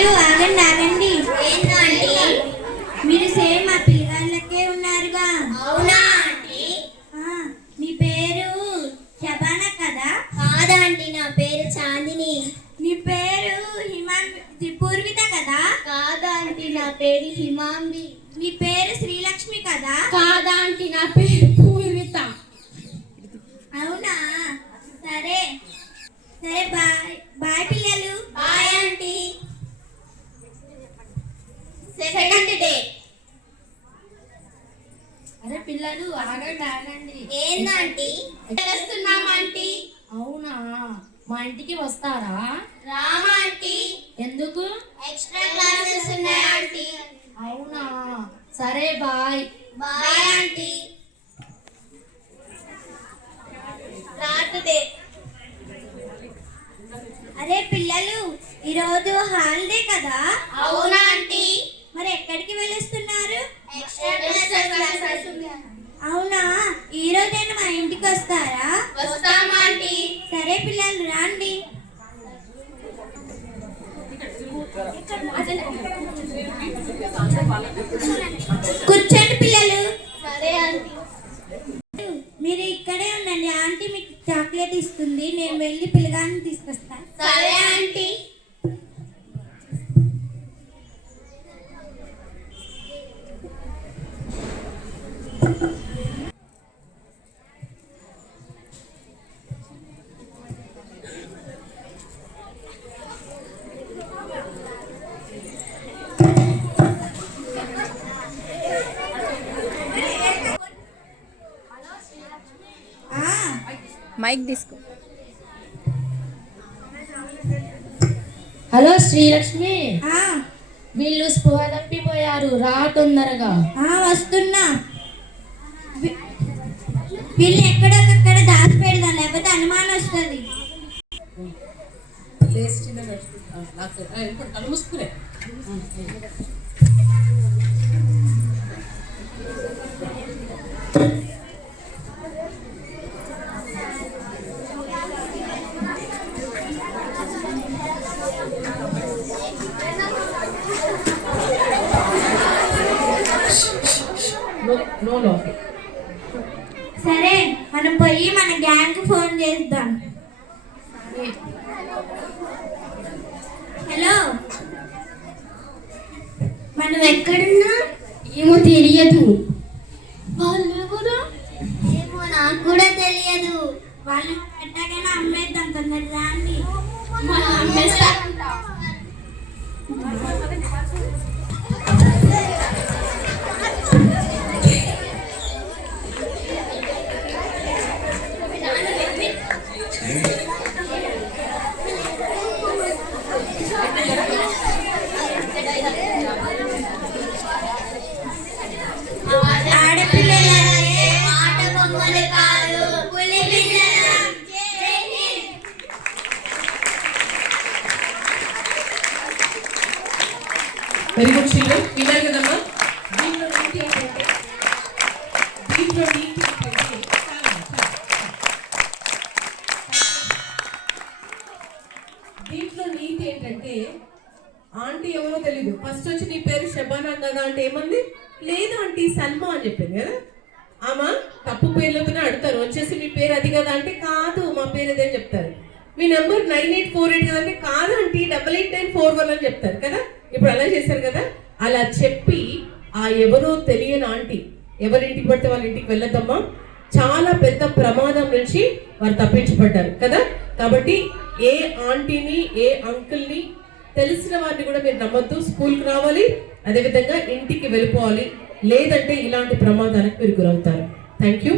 పిల్లలు ఆగండి ఆగండి. ఏంటండి మీరు సేమ్ మా పిల్లగాళ్ళకే ఉన్నారుగా? అవునా ఆంటీ? మీ పేరు శబానా కదా? కాదా ఆంటీ, నా పేరు చాందిని. నీ పేరు పూర్విత కదా? కాదా ఆంటీ, నా పేరు హిమాంబి. నీ పేరు శ్రీలక్ష్మి కదా? కాదా ఆంటీ, నా పేరు పూర్విత. అవునా, సరే సరే, బాయ్ బాయ్ పిల్లలు. Bye aunty. Second day. అరే పిల్లలు ఆగండి ఆగండి. ఏందంటీ? వస్తున్నాం ఆంటీ. అవునా, మా ఇంటికి వస్తారా? రామా ఆంటీ. ఎందుకు? ఎక్స్ట్రా క్లాసెస్ ఉన్నాయి ఆంటీ. అవునా, సరే bye. Bye aunty. Third day. అరే పిల్లలు, ఈరోజు హాలిడే కదా? అవునా ఆంటీ. మరి ఎక్కడికి వెళ్ళొస్తున్నారు? ఎక్స్ట్రా క్లాసెస్ ఉన్నాయి. అవునా, ఈ రోజైనా మా ఇంటికి వస్తారా? వస్తాం ఆంటీ. సరే పిల్లలు రండి. కూర్చోండి పిల్లలు. సరే ఆంటీ. మీరు ఇక్కడే ఉండండి, ఆంటీ మీకు చాక్లెట్ ఇస్తుంది. నేను వెళ్ళి పిల్లగాన్ని తీసుకొస్తాను. సరే ఆంటీ. మైక్ తీసుకో. హలో శ్రీలక్ష్మి, ఆ, వీళ్ళు స్పృహ తప్పిపోయారు, రా తొందరగా. వస్తున్నా. వీళ్ళు ఎక్కడొక్కడ దాచి పెడదాం, లేకపోతే అనుమానం వస్తుంది. సరే, మనం పోయి మన గ్యాంగ్ ఫోన్ చేద్దాం. హలో, మనం ఎక్కడున్నా? ఏమో తెలియదు. వాళ్ళు ఎవరు? ఏమో నాకు కూడా తెలియదు. వాళ్ళు పెట్టగానే అమ్మేద్దాం, తొందరగా రండి. మనం అమ్మేస్తాం. ఆడపిల్లలంటే ఆట బొమ్మలు కాదు, పులి పిల్లలం. వెరీ గుడ్ చిల్డ్రన్, విన్నారు కదమ్మా. దీంట్లో నీతి ఏంటంటే ఆంటీ ఎవరో తెలీదు. ఫస్ట్ వచ్చి నీ పేరు శబానా కదా అంటే ఏమంది? లేదు ఆంటీ, సల్మా అని చెప్పింది కదా. ఆమె తప్పు పేర్లతోనే అడుగుతారు, వచ్చేసి మీ పేరు అది కదా అంటే కాదు, మా పేరు అదే అని చెప్తారు. మీ నెంబర్ 9848 కదా అంటే కాదు ఆంటీ, 8894 అని చెప్తారు కదా. ఇప్పుడు అలా చేశారు కదా. అలా చెప్పి ఆ ఎవరో తెలియని ఆంటీ ఎవరింటికి పడితే వాళ్ళ ఇంటికి వెళ్ళొద్దమ్మా. చాలా పెద్ద ప్రమాదం నుంచి వారు తప్పించబడ్డారు కదా. కాబట్టి ఏ ఆంటీని, ఏ అంకుల్ని, తెలిసిన వారిని కూడా మీరు నమ్మద్దు. స్కూల్కి రావాలి, అదేవిధంగా ఇంటికి వెళ్ళిపోవాలి, లేదంటే ఇలాంటి ప్రమాదానికి మీరు గురవుతారు. Thank you.